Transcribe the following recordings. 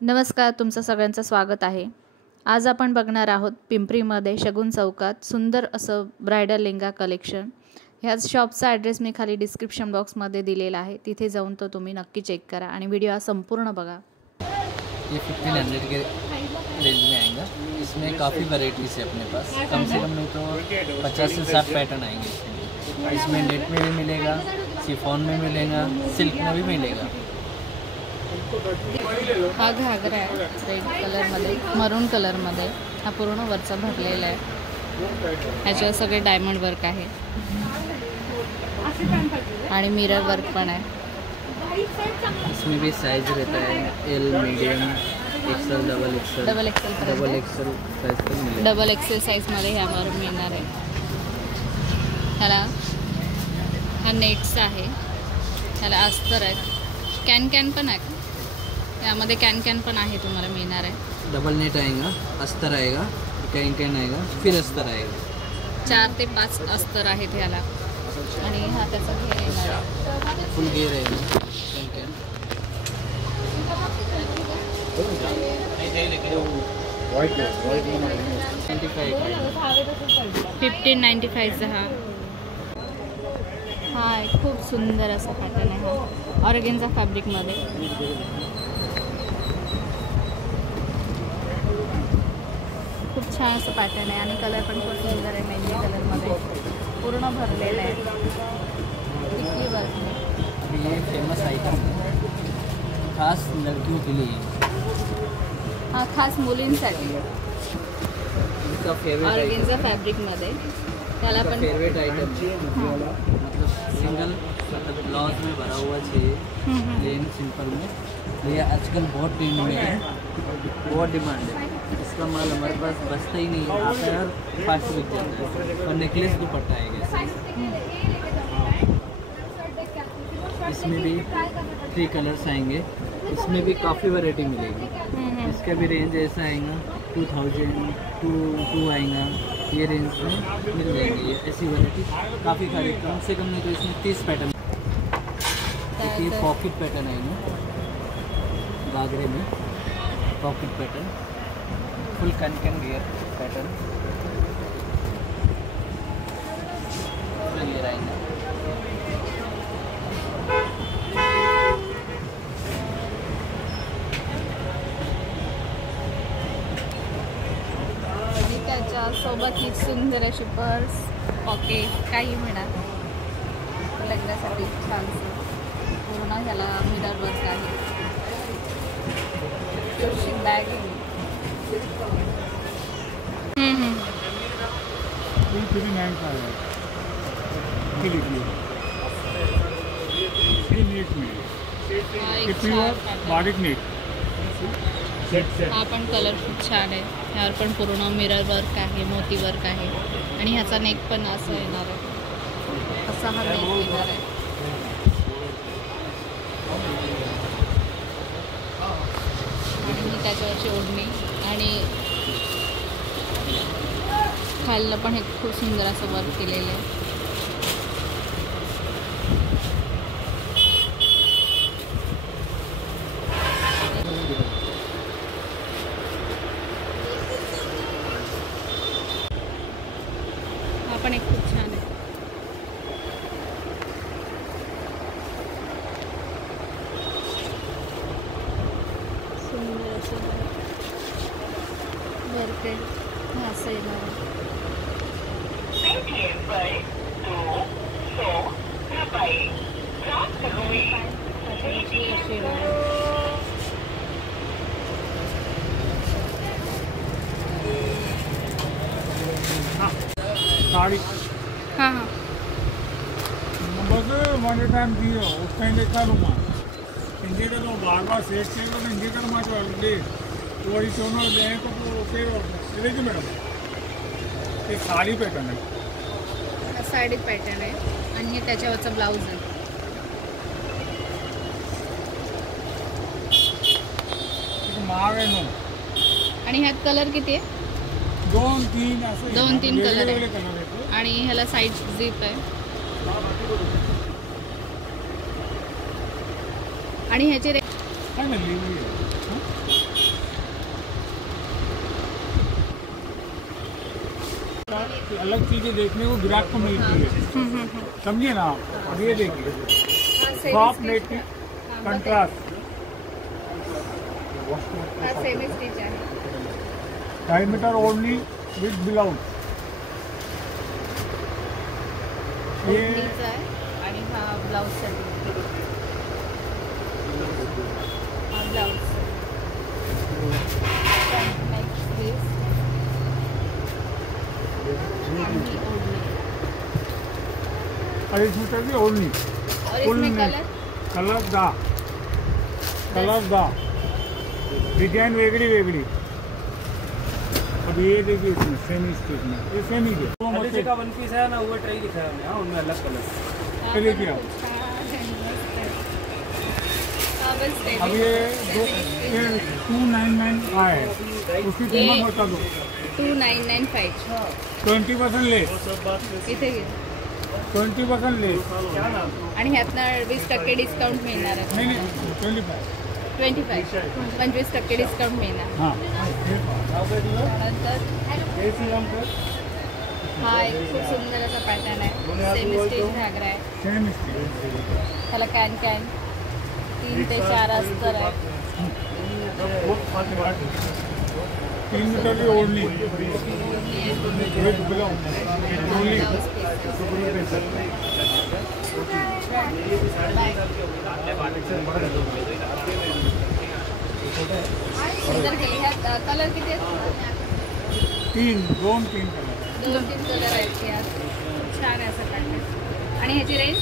नमस्कार, तुमचं सगळ्यांचं स्वागत आहे। आज आपण बघणार आहोत पिंपरीमध्ये शगुन चौकात सुंदर असं ब्राइडल लेहंगा कलेक्शन। ह्या शॉपचा ॲड्रेस मी खाली डिस्क्रिप्शन बॉक्समध्ये दिलेला आहे, तिथे जाऊन तो तुम्ही नक्की चेक करा आणि व्हिडिओ हा संपूर्ण बघा। ये 1500 के रेंज में आएगा। इसमें काफ़ी वैरायटीज है अपने पास, कम से कम नहीं तो 50 से 60 पैटर्न आएंगे। इसमें नेट में भी मिलेगा, शिफॉन में मिलेगा, सिल्क में भी मिलेगा। हा घागरा आहे रेड कलरमध्ये, मरून कलरमध्ये। हा पूर्ण वरचा भरलेला आहे, ह्याच्यावर सगळे डायमंड वर्क आहे आणि मिरर वर्क पण आहे। इसमें भी साइज रहता है L, medium, XL, double XL size तक मिलेगा। डबल एक्सेल साईजमध्ये ह्यावर मिळणार आहे। ह्याला हा नेट्स आहे, ह्याला अस्तर आहे, कॅन पण आहे, यामध्ये कॅन पण आहे, तुम्हाला मिळणार आहे। डबल नेट आएगा, अस्तर आएगा, कैन आएगा, फिर अस्तर आएगा। 4 ते 5 अस्तर आहेत ह्याला आणि हा त्याचा घेर येणार आहे, फुल घेर रहेगा। $15.95 हा आहे। खूप सुंदर असा पॅटर्न आहे हा, ऑर्गेन्झा फॅब्रिकमध्ये। खूप छान असं पॅटर्न आहे आणि कलर पण खूप सुंदर आहे, मेहंदी कलरमध्ये पूर्ण भरलेलं आहे। टिकली वर्क आहे। ये फेमस आइटम है, खास लड़कियों के लिए। हा खास मुलींसाठी इसका फेवरेट ऑर्गेन्झा फॅब्रिकमध्ये। त्याला पण फेवरेट आइटम मतलब सिंगल मतलब ब्लाउज में भरा हुआ चाहिए, प्लेन सिंपल में। ये आजकल बहुत ट्रेंड में है, बहुत डिमांड है। इसका माल हमारे पास बचता ही नहीं, आता है और फास्ट बिक जाता है। और नेकलेस दुपट्टा आएगा इसमें भी 3 कलर्स आएंगे। इसमें भी काफ़ी वैरायटी मिलेगी। इसका भी रेंज ऐसा आएगा 2000 टू आएगा, ये रेंज में मिल जाएगी। ये ऐसी वैरायटी काफ़ी सारी, कम से कम नहीं तो इसमें 30 पैटर्न। ये पॉकेट पैटर्न आएगा, घाघरे में pocket pattern, full can gear pattern, full gear आएगा। सोबत ही सुंदर अशी पर्स, पॉकेट, काही म्हणा लग्नासाठी छानसं पूर्ण ह्याला मिरर वर्क आहे। छोटीशी बॅग आहे। बारीक नेट हा पण कलर खूप छान आहे, ह्यावर पण पूर्ण मिरर वर्क आहे, मोती वर्क आहे आणि ह्याचा नेक पण असं येणार आहे, असा हा नेक येणार आहे। आणि त्याच्यावरची ओढणी आणि खालनं पण हे खूप सुंदर असं वर्क केलेलं आहे। पण एक खूप छान आहे, सुंदर असं वर्क आहे, असं येणार आहे। साड़ी हाँ हाँ बस वन टाइम दियो उस टाइम देखा लूँगा हिंदी का तो बार सेट किया तो हिंदी का मैं ऑलरेडी वही दोनों लें तो फिर देखिए मैडम ये साड़ी पैटर्न है, साडी पॅटर्न आहे आणि त्याच्यावरचा ब्लाऊज आहे। माग आहे नो आणि ह्यात कलर किती आहे? 2-3 कलर आहे आणि ह्याला साईड झिप आहे आणि ह्याचे अलग चीजें देखने को ग्राहक को मिलती है, समझिए ना आप। अब ये देखिए सॉफ्ट नेट की कंट्रास्ट, सेमी स्टिच आहे, 2.5 मीटर ओढ़नी विथ ब्लाउज। ये ओढणीचा आहे आणि हा ब्लाऊजसाठी, हा ब्लाऊज नेक्स्ट दिस आणि ही ओढणी। 2.5 मीटर की ओढ़नी, और फुल इसमें नेट, कलर कलर दा, डिजाइन वेगळी वेगळी। अब ये देखिए इसमें सेमी स्टिच में, ये सेमी के अभी का वन पीस है ना, वो ट्राई दिखाया हमने। हाँ, उनमें अलग कलर। ये देखिए आप। अब ये 299 आया है, उसकी कीमत बता दो। 2995 20% लेस, इथे घे 20% लेस। आणि ह्यातनं 20% डिस्काउंट मिळणार आहे। नहीं नहीं 25। 25% डिस्काउंट मिळणार। हाँ त्यानंतर हा एक खूप सुंदर असा पॅटर्न आहे, सेमी स्टिच घागरा आहे, सेमी स्टिच, त्याला कॅन 3 ते 4 अस्तर आहे, 3 मीटर की ओढ़नी विथ ब्लाउज ओनली। सुंदर केली। ह्यात कलर किती आहेत? 3 कलर, 2-3 कलर आहेत यात। छान आहे असं पॅटर्न। आणि ह्याची रेंज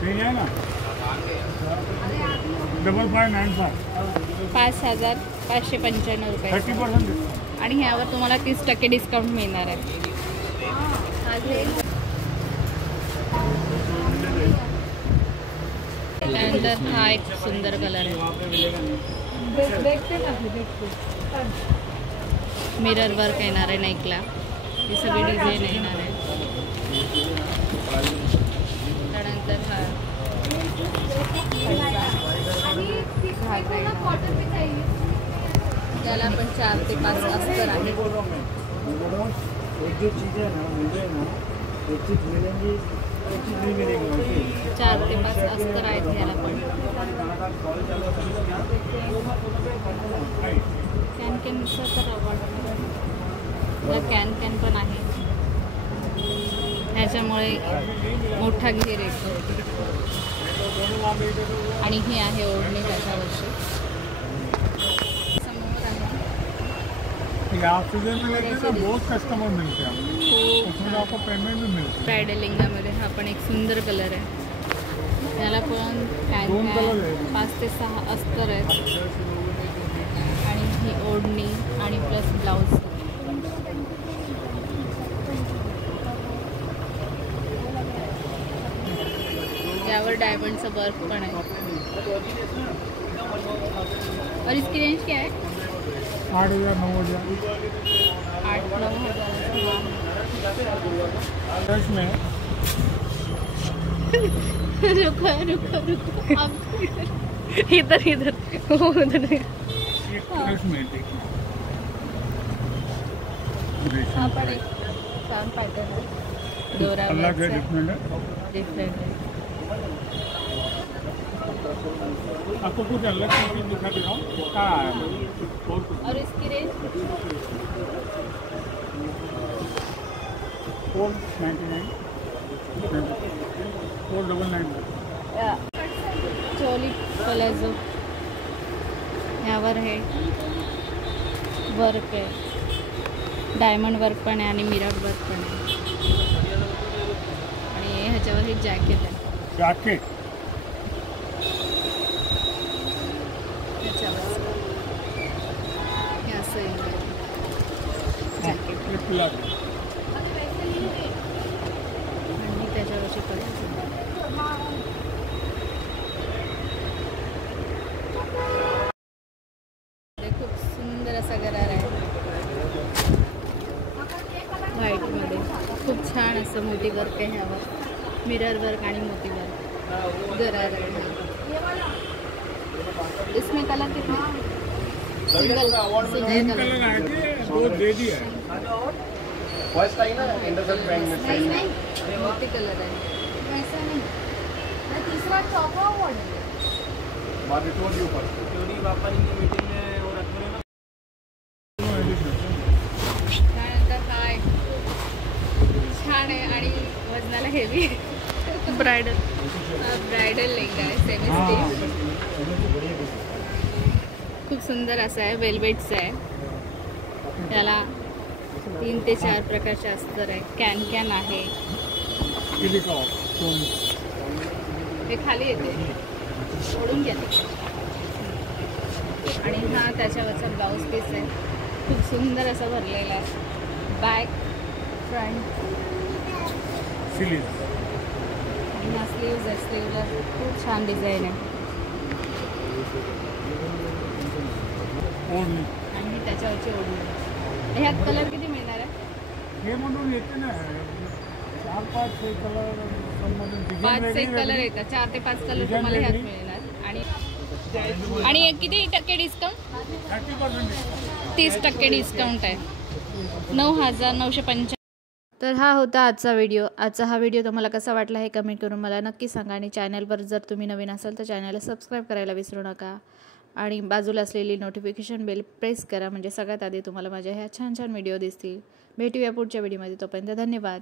ठीक है ना, 5595, 5595 रुपये 30% डिस्काउंट। आणि ह्यावर तुम्हाला 30% डिस्काउंट मिळणार आहे। त्यानंतर हा एक सुंदर कलर आहे, मिरर वर्क येणार आहे नेकला, ही सगळी डिझाईन येणार आहे। त्यानंतर हा त्याला पण 4 ते 5 अस्तर आहे। एक जो चीज़ है ना, मुझे ना एक चीज़ मिलेंगी, एक चीज़ नहीं मिलेगी। 4 ते 5 अस्तर आहेत ह्याला पण। कॅनचा तर कॅन पण आहे, ह्याच्यामुळे मोठा घेर येतो। आणि ही आहे ओढणी त्याच्यावरची, समोर आहे। ये आप सीजन में लेते हैं ना, बहुत कस्टमर मिलते हैं, उसमें आपको पेमेंट भी मिलती है। ब्रायडल लेंगामध्ये हा पण एक सुंदर कलर आहे, त्याला पण कॅन 5 ते 6 अस्तर आहेत, आणि ही ओढणी आणि प्लस ब्लाऊज। यावर डायमंडचं वर्क पण आहे। और इसकी रेंज क्या है? 8,000 9,000 8-9 हज़ार। में रुको आप इधर वो उधर। हाँ पर एक फैन पैटर्न है, दोरा अलग है, डिफरेंट है। आपको कुछ अलग चीज़ दिखा दे रहा हूँ, क्या आया है और इसकी रेंज 499 499। चोली प्लाझो ह्यावर आहे वर्क आहे, डायमंड वर्क पण आहे आणि मिरर वर्क पण आहे, आणि ह्याच्यावर हे जॅकेट आहे, जैकेट ह्याच्यावर हे असं आहे जॅकेट, आणि त्याच्यावरची पडते। खूप सुंदर असा गरारा आहे व्हाईटमध्ये, खूप छान असं मोती वर्क आहे ह्यावर, मिरर वर्क आणि मोती वर्क गरारा आहे। इसमें कलर कितना? सिंगल कलर आए थे, वो दे दिया है। फर्स्ट आई ना एंडरसन बैंक में नहीं सेल नहीं मोती कलर आहे. वैसा नहीं मैं तीसरा चौथा मॉडल है बाद में टोल्ड यू फर्स्ट थ्योरी वापरली मीटिंग में और रखले ना त्यानंतर हा एक छान आहे आणि वजनाला हेवी ब्रायडल लेंगा आहे सेमी स्टिच. खूप सुंदर असा आहे. वेल्वेटचा आहे. त्याला 3 ते 4 प्रकारचे अस्तर आहे. कॅन आहे. हे खाली येते ओढून घ्या. आणि हा त्याच्यावरचा ब्लाऊज पीस आहे. खूप सुंदर असा भरलेला आहे. बॅक फ्रंट आणि हा स्लीव्ज आहे. स्लीवला खूप छान डिझाईन आहे. आणि त्याच्यावरची ओढणी. ह्यात कलर किती मिळणार आहे? हे म्हणून येते ना 4-5 कलर संबंधित डिझाइन 5 एक कलर येतात. 4 ते 5 कलर तुम्हाला ह्यात मिळणार. आणि किती टक्के डिस्काउंट? 30% 30% डिस्काउंट आहे. 9,995. तर हा होता आजचा व्हिडिओ. आजचा हा व्हिडिओ तुम्हाला कसा वाटला हे कमेंट करून मला नक्की सांगा. आणि चॅनलवर जर तुम्ही नवीन असाल तर चॅनलला सबस्क्राईब करायला विसरू नका. आणि बाजूला असलेली नोटिफिकेशन बेल प्रेस करा म्हणजे सगळ्यात आधी तुम्हाला माझ्या ह्या छान छान व्हिडिओ दिसतील. भेटूया पुढच्या व्हिडिओमध्ये. तोपर्यंत धन्यवाद.